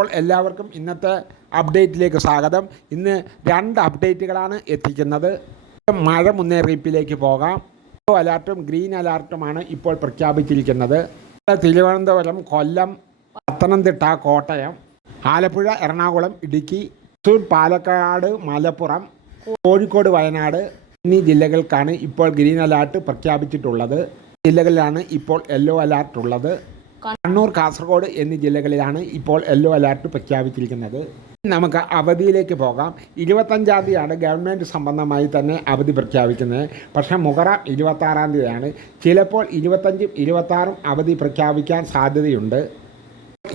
അപ്പോൾ എല്ലാവർക്കും ഇന്നത്തെ അപ്ഡേറ്റിലേക്ക് സ്വാഗതം. ഇന്ന് 2 അപ്ഡേറ്റുകളാണ് എത്തിക്കുന്നത്. മഴ മുന്നറിയിപ്പിലേക്ക് പോകാം. യെല്ലോ അലർട്ടും ഗ്രീൻ അലർട്ടുമാണ് ഇപ്പോൾ പ്രഖ്യാപിച്ചിരിക്കുന്നത്. തിരുവനന്തപുരം, കൊല്ലം, പത്തനംതിട്ട, കോട്ടയം, ആലപ്പുഴ, എറണാകുളം, ഇടുക്കി, തൃശ്ശൂർ, പാലക്കാട്, മലപ്പുറം, കോഴിക്കോട്, വയനാട് എന്നീ ജില്ലകൾക്കാണ് ഇപ്പോൾ ഗ്രീൻ അലർട്ട് പ്രഖ്യാപിച്ചിട്ടുള്ളത്. ജില്ലകളിലാണ് ഇപ്പോൾ യെല്ലോ അലർട്ട് ഉള്ളത്. കണ്ണൂർ, കാസർഗോഡ് എന്നീ ജില്ലകളിലാണ് ഇപ്പോൾ യെല്ലോ അലർട്ട് പ്രഖ്യാപിച്ചിരിക്കുന്നത്. നമുക്ക് അവധിയിലേക്ക് പോകാം. 25-ാം തീയതിയാണ് ഗവൺമെൻറ് സംബന്ധമായി തന്നെ അവധി പ്രഖ്യാപിക്കുന്നത്. പക്ഷേ മുഹറം 26-ാം തീയതിയാണ്. ചിലപ്പോൾ 25-ഉം 26-ഉം അവധി പ്രഖ്യാപിക്കാൻ സാധ്യതയുണ്ട്.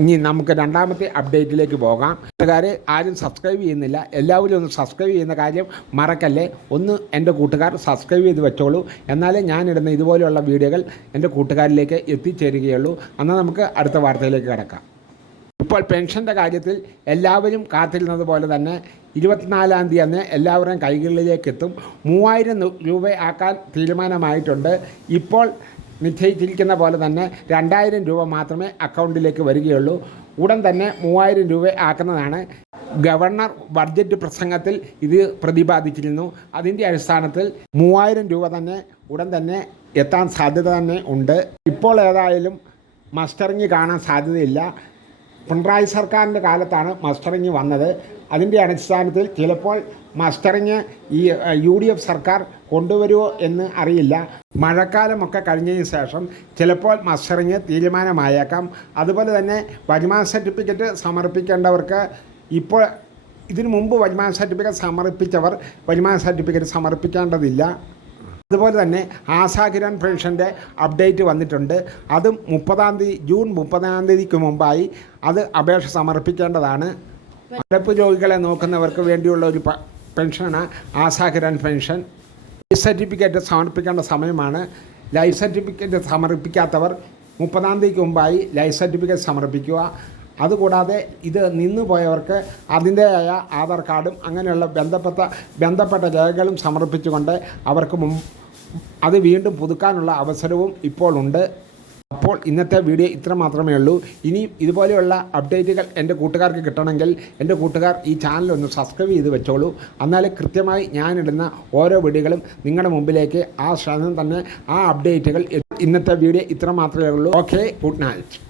ഇനി നമുക്ക് രണ്ടാമത്തെ അപ്ഡേറ്റിലേക്ക് പോകാം. കൂട്ടുകാർ ആരും സബ്സ്ക്രൈബ് ചെയ്യുന്നില്ല. എല്ലാവരും ഒന്ന് സബ്സ്ക്രൈബ് ചെയ്യുന്ന കാര്യം മറക്കല്ലേ. ഒന്ന് എൻ്റെ കൂട്ടുകാർ സബ്സ്ക്രൈബ് ചെയ്ത് വെച്ചോളൂ. എന്നാലേ ഞാനിടുന്ന ഇതുപോലെയുള്ള വീഡിയോകൾ എൻ്റെ കൂട്ടുകാരിലേക്ക് എത്തിച്ചേരുകയുള്ളൂ. എന്നാൽ നമുക്ക് അടുത്ത വാർത്തയിലേക്ക് കിടക്കാം. ഇപ്പോൾ പെൻഷൻ്റെ കാര്യത്തിൽ എല്ലാവരും കാത്തിരുന്നത് പോലെ തന്നെ 24-ാം തീയതി അന്ന് എല്ലാവരുടെയും കൈകളിലേക്ക് എത്തും. 3000 രൂപയാക്കാൻ തീരുമാനമായിട്ടുണ്ട്. ഇപ്പോൾ നിശ്ചയിച്ചിരിക്കുന്ന പോലെ തന്നെ 2000 രൂപ മാത്രമേ അക്കൗണ്ടിലേക്ക് വരികയുള്ളൂ. ഉടൻ തന്നെ 3000 രൂപ ആക്കുന്നതാണ്. ഗവർണർ ബഡ്ജറ്റ് പ്രസംഗത്തിൽ ഇത് പ്രതിപാദിച്ചിരുന്നു. അതിൻ്റെ അടിസ്ഥാനത്തിൽ 3000 രൂപ തന്നെ ഉടൻ തന്നെ എത്താൻ സാധ്യത തന്നെ ഉണ്ട്. ഇപ്പോൾ ഏതായാലും മസ്റ്ററിങ് കാണാൻ സാധ്യതയില്ല. പിണറായി സർക്കാരിൻ്റെ കാലത്താണ് മസ്റ്ററിങ് വന്നത്. അതിൻ്റെ അടിസ്ഥാനത്തിൽ ചിലപ്പോൾ മസ്റ്ററിങ് ഈ UDF സർക്കാർ കൊണ്ടുവരുമോ എന്ന് അറിയില്ല. മഴക്കാലമൊക്കെ കഴിഞ്ഞതിന് ശേഷം ചിലപ്പോൾ മസ്റ്ററിങ് തീരുമാനമായേക്കാം. അതുപോലെ തന്നെ വരുമാന സർട്ടിഫിക്കറ്റ് സമർപ്പിക്കേണ്ടവർക്ക് ഇപ്പോൾ ഇതിനു മുമ്പ് വരുമാന സർട്ടിഫിക്കറ്റ് സമർപ്പിച്ചവർ വരുമാന സർട്ടിഫിക്കറ്റ് സമർപ്പിക്കേണ്ടതില്ല. അതുപോലെ തന്നെ ആശാകിരൺ പെൻഷൻ്റെ അപ്ഡേറ്റ് വന്നിട്ടുണ്ട്. അതും ജൂൺ 30-ാം തീയതിക്ക് മുമ്പായി അത് അപേക്ഷ സമർപ്പിക്കേണ്ടതാണ്. കിടപ്പ് രോഗികളെ നോക്കുന്നവർക്ക് വേണ്ടിയുള്ള ഒരു പെൻഷനാണ് ആശാകിരൺ പെൻഷൻ. ലൈഫ് സർട്ടിഫിക്കറ്റ് സമർപ്പിക്കേണ്ട സമയമാണ്. ലൈഫ് സർട്ടിഫിക്കറ്റ് സമർപ്പിക്കാത്തവർ 30-ാം തീയതിക്ക് മുമ്പായി ലൈഫ് സർട്ടിഫിക്കറ്റ് സമർപ്പിക്കുക. അതുകൂടാതെ ഇത് നിന്നുപോയവർക്ക് അതിൻ്റെതായ ആധാർ കാർഡും അങ്ങനെയുള്ള ബന്ധപ്പെട്ട രേഖകളും സമർപ്പിച്ചുകൊണ്ട് അവർക്ക് അത് വീണ്ടും പുതുക്കാനുള്ള അവസരവും ഇപ്പോൾ ഉണ്ട്. അപ്പോൾ ഇന്നത്തെ വീഡിയോ ഇത്ര മാത്രമേ ഉള്ളൂ. ഇനി ഇതുപോലെയുള്ള അപ്ഡേറ്റുകൾ എൻ്റെ കൂട്ടുകാർക്ക് കിട്ടണമെങ്കിൽ എൻ്റെ കൂട്ടുകാർ ഈ ചാനലൊന്ന് സബ്സ്ക്രൈബ് ചെയ്ത് വെച്ചോളൂ. എന്നാലേ കൃത്യമായി ഞാനിടുന്ന ഓരോ വീഡിയോകളും നിങ്ങളുടെ മുമ്പിലേക്ക് ആ ക്ഷണം തന്നെ ആ അപ്ഡേറ്റുകൾ. ഇന്നത്തെ വീഡിയോ ഇത്ര മാത്രമേ ഉള്ളൂ. Okay, good night.